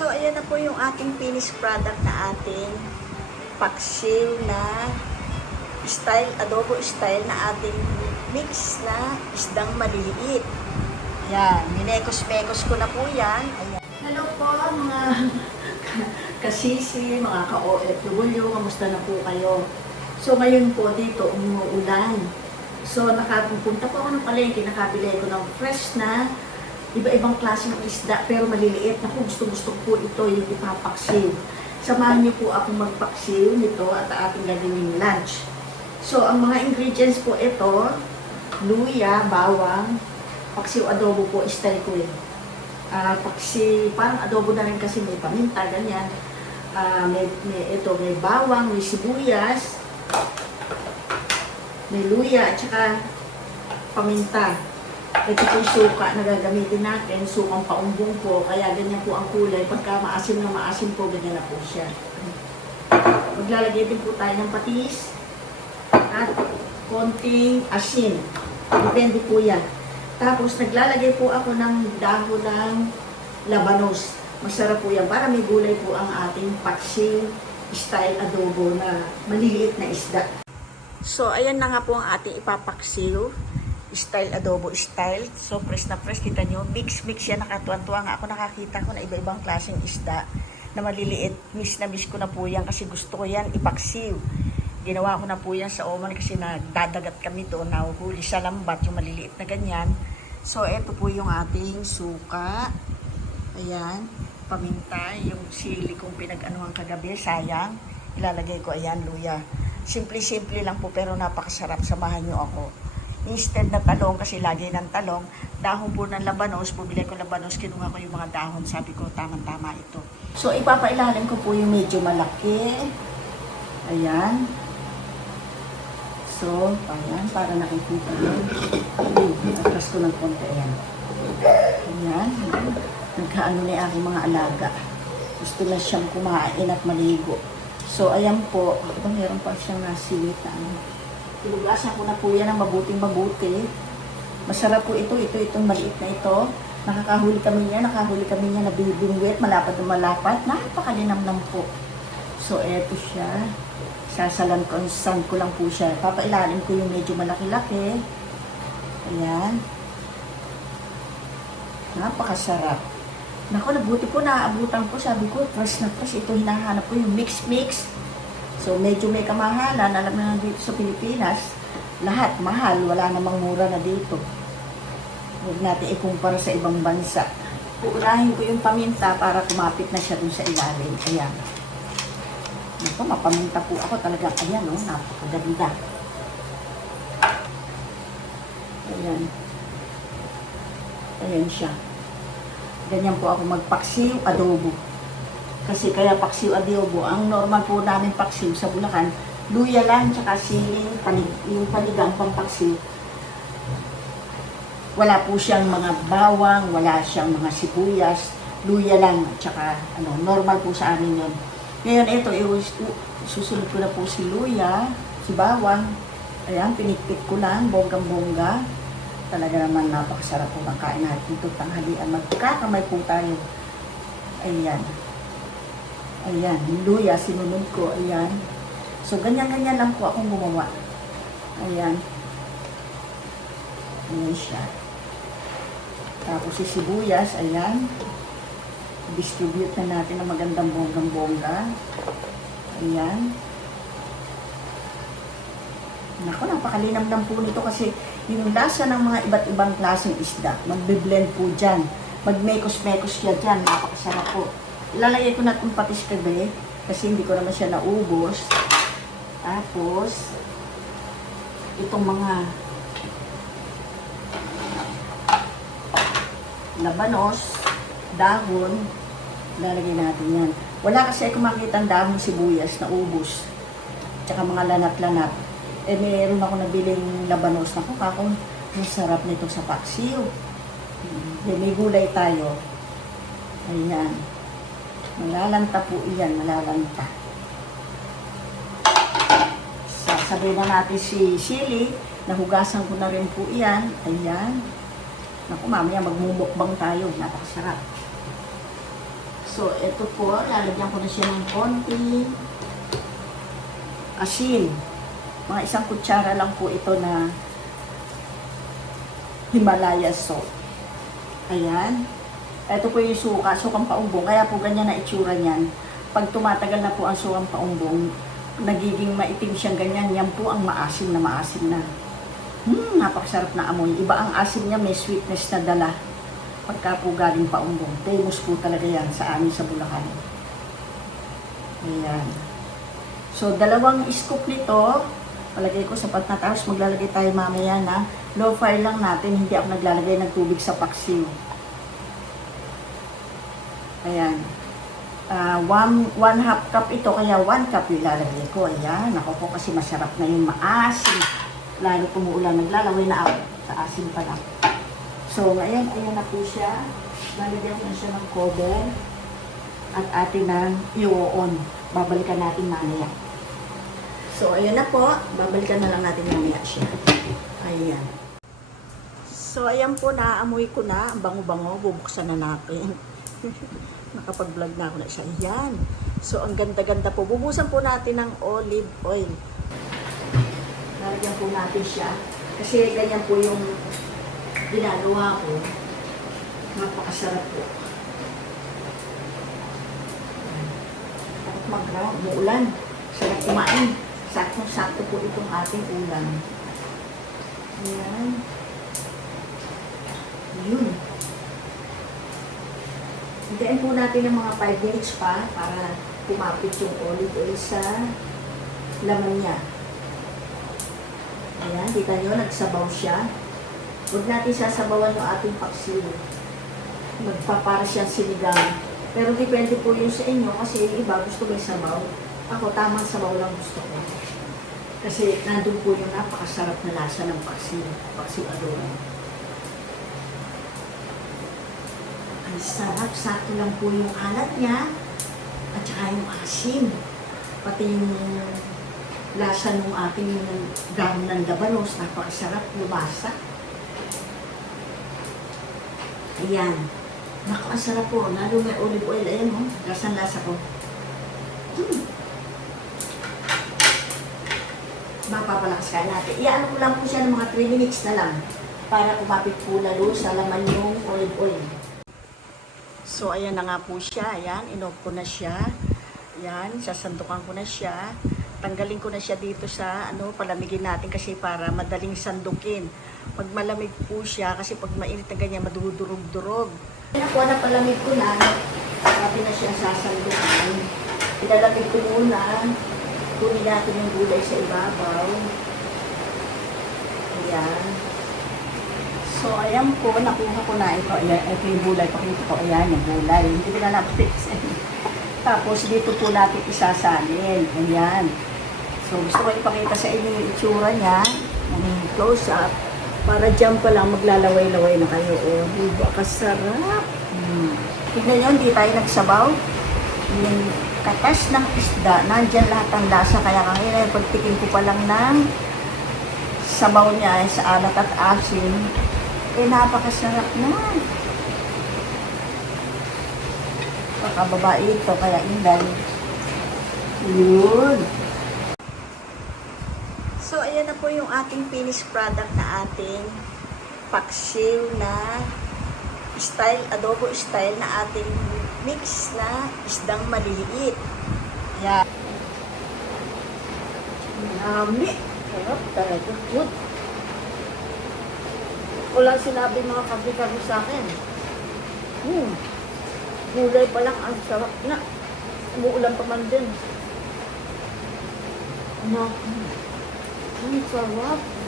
So, ayan na po yung ating finished product na ating paksiw na style, adobo style na ating mix na isdang maliliit. Yan, minekos-mekos ko na po yan. Ayan. Hello po mga kasisi, mga ka-OFW, kamusta na po kayo? So ngayon po dito umuulan. So nakapunta po ako ng palengke, nakabili ko ng fresh na iba-ibang klaseng isda pero maliliit. Naku, gusto-gusto ko po ito yung ipapaksiw. Samahan niyo po ako magpaksiw nito at ating gagawin lunch. So ang mga ingredients po ito, luya, bawang, paksiw adobo po, style ko yun. Ah, paksi, parang adobo na rin kasi may paminta, ganyan. Ah, may, may, ito, may bawang, may sibuyas, may luya, at saka paminta. Ito po suka na gagamitin natin, sukang paumbong po, kaya ganyan po ang kulay. Pagka maasim na maasim po, ganyan na po siya. Maglalagay din po tayo ng patis at konting asin. Depende po yan. Tapos naglalagay po ako ng dahon ng labanos. Masarap po yan. Para may gulay po ang ating paksiw style adobo na maliliit na isda. So, ayan na nga po ang ating ipapaksiw. Style adobo style. So, fresh na fresh. Kita nyo, mix-mix yan. Nakatuwan-tuwa nga ako nakakita ko na iba-ibang klaseng isda na maliliit. Miss na miss ko na po yan kasi gusto ko yan ipaksiw. Ginawa ko na po yan sa Oman kasi nagdadagat kami doon. Nahuhuli sa lambat, yung maliliit na ganyan. So, eto po yung ating suka. Ayan. Paminta. Yung sili kong pinag-anuhan kagabi. Sayang. Ilalagay ko, ayan, luya. Simple-simple lang po pero napakasarap. Samahan nyo ako. Instead na talong, kasi lagi ng talong, dahon po ng labanos, bumili ko labanos, kinuha ko yung mga dahon. Sabi ko, tamang-tama ito. So, ipapailalim ko po yung medyo malaki. Ayan. So, ayan, para nakikita nyo. Atras ko ng konti, ayan. Ayan. Nagkaano na aking mga alaga. Gusto na siyang kumain at maligo. So, ayan po. Ito, meron pa siyang nasiwit na ano. Tinugasan ko na po yan ng mabuting mabuti. Masarap po ito. Ito, itong maliit na ito. Nakakahuli kami niya. Nakahuli kami niya na bibingwit. Malapad na malapad. Napakalinamnam po. So, eto siya. Sasalan ko, san ko lang po siya. Papailalim ko yung medyo malaki-laki. Ayan. Napakasarap. Naku, nabuti po naaabutan ko. Sabi ko, fresh na fresh. Ito hinahanap ko yung mix-mix. So, medyo may kamahalan. Alam na dito sa Pilipinas, lahat mahal. Wala namang mura na dito. Huwag natin ikumpara sa ibang bansa. Uunahin ko yung paminta para kumapit na siya dun sa ilalim. Ayan. Naku, mapaminta po ako talaga. Ayan, oh, napakaganda. Ayan. Ayan siya. Ganyan po ako magpaksiw adobo. Kasi kaya paksiw adobo, ang normal po namin paksiw sa Bulacan, luya lang, tsaka siling, panig, yung panigang pampaksiw. Wala po siyang mga bawang, wala siyang mga sibuyas, luya lang, tsaka ano, normal po sa amin yun. Ngayon ito, susunod ko na po si luya, si bawang, ayan, pinikpit ko lang, bonggang-bongga. Talaga naman napakasarap po makain natin ito tanghalian. Magkakamay po tayo. Ayan. Ayan, yung luya, sinunod ko. Ayan. So, ganyan-ganyan lang po akong gumawa. Ayan. Ayan siya. Tapos si sibuyas, ayan. Distribute na natin ng magandang bonggang-bongga. Ayan. Naku, napakalinam-lam po nito kasi yung lasa ng mga iba't ibang klaseng isda, magbe-blend po dyan. Magmekos-mekos siya dyan, napakasarap po. Ilalagay ko na itong patis kabe kasi hindi ko naman siya naubos. Tapos, itong mga labanos, dahon, lalagay natin yan. Wala kasi ako makita ang dahon sibuyas na ubos. Tsaka mga lanat-lanat. Eh, meron ako nabiling labanos na kakong ang sarap nito sa paksiw. Hmm. May gulay tayo. Ayan. Malalanta po iyan, malalanta. Sasabay na natin si Sili. Nahugasan ko na rin po iyan. Ayan. Naku, mamaya magmumukbang tayo. Napakasarap. So, ito po, lalagyan ko na siya ng konti asin. Mga isang kutsara lang po ito na Himalaya salt. Ayan. Ito po yung suka, sukang paumbong. Kaya po ganyan na itsura niyan. Pag tumatagal na po ang sukang paumbong, nagiging maitim siyang ganyan. Yan po ang maasim na maasim na. Hmm, napakasarap na amoy. Iba ang asim niya, may sweetness na dala. Pagka po galing paumbong. Famous po talaga yan sa amin sa Bulacan. Ayan. So, dalawang scoop nito. Palagay ko sapat na tapos maglalagay tayo mamaya na low fire lang natin. Hindi ako naglalagay ng tubig sa paksiw. Ayan. Ah, one, one half cup ito, kaya one cup ilalagay ko. Ayan. Ako po kasi masarap na yung maasim. Lalo kumuulan, naglalaway na ako. Sa asim pa lang. So, ngayon, ayan na po siya. Lalagyan ko na siya ng cover. At atin na i-on. Babalikan natin mamaya. So, ayan na po. Babalikan na lang natin mamaya siya. Ayan. So, ayan po, naaamoy ko na. Ang bango-bango. Bubuksan na natin. Nakapag-vlog na ako na siya. Ayan. So, ang ganda-ganda po. Bubusan po natin ng olive oil. Lalagyan po natin siya. Kasi ganyan po yung ginagawa ko. Napakasarap po. Takot mag-ground. Umuulan. Sarap kumain. Saktong-sakto po itong ating ulam. Ayan. Yun. Hintayin po natin ng mga 5 minutes pa para kumapit yung olive oil sa laman niya. Ayan, kita nyo, nagsabaw siya. Huwag natin sasabawan yung ating paksiw. Magpapara siyang sinigang. Pero depende po yun sa inyo kasi iba gusto may sabaw. Ako, tamang sabaw lang gusto ko. Kasi nandun po yung napakasarap na lasa ng paksiw. Paksiw adobo. Ang sarap, sakto lang po yung alat niya. At saka yung asim. Pati yung lasa ng ating dahon ng labanos. Napakasarap, lumasa. Ayan. Naku, ang sarap po. Lalo may olive oil. Ayan mo, lasang lasa ko. Hmm. Mapapalakas ka natin. Iyan ko lang po siya ng mga 3 minutes na lang para kumapit po lalo sa laman yung olive oil. So, ayan na nga po siya. Ayan, inog ko na siya. Ayan, sasandukan ko na siya. Tanggalin ko na siya dito sa, ano, palamigin natin kasi para madaling sandukin. Pag malamig po siya, kasi pag mainit na ganyan, madurog-durog. Nakuha na palamig ko na, sabi na siya sasandukan. Ilalamig ko muna. Kunin natin yung gulay sa ibabaw. Ayan. So, ayan po, nakuha ko na ito. Ayan, ito yung gulay. Pakita ko, ayan, yung gulay. Hindi ko na napix. Tapos, dito po natin isasalin. Ayan. So, gusto ko ipakita sa inyo yung itsura niya. Yung close up. Para dyan pa lang maglalaway-laway na kayo. O, di ba? Kasarap. Hmm. Tignan nyo, hindi tayo nagsabaw. Yung katas ng isda, nandyan lahat ang lasa. Kaya kanina, pagtikin ko pa lang ng sabaw niya eh, sa alat at asin, eh napakasarap na. Pagkababae ito, kaya inday. Yun. So, ayan na po yung ating finished product na ating paksiw na style, adobo style na ating mix na isdang maliliit. Yan. Yummy. Sarap talaga. Good. Wala sinabi mga kabi-kabi sa akin. Hmm. Gulay pa lang ang sarap na. Umuulan pa man din. No. Ang sarap.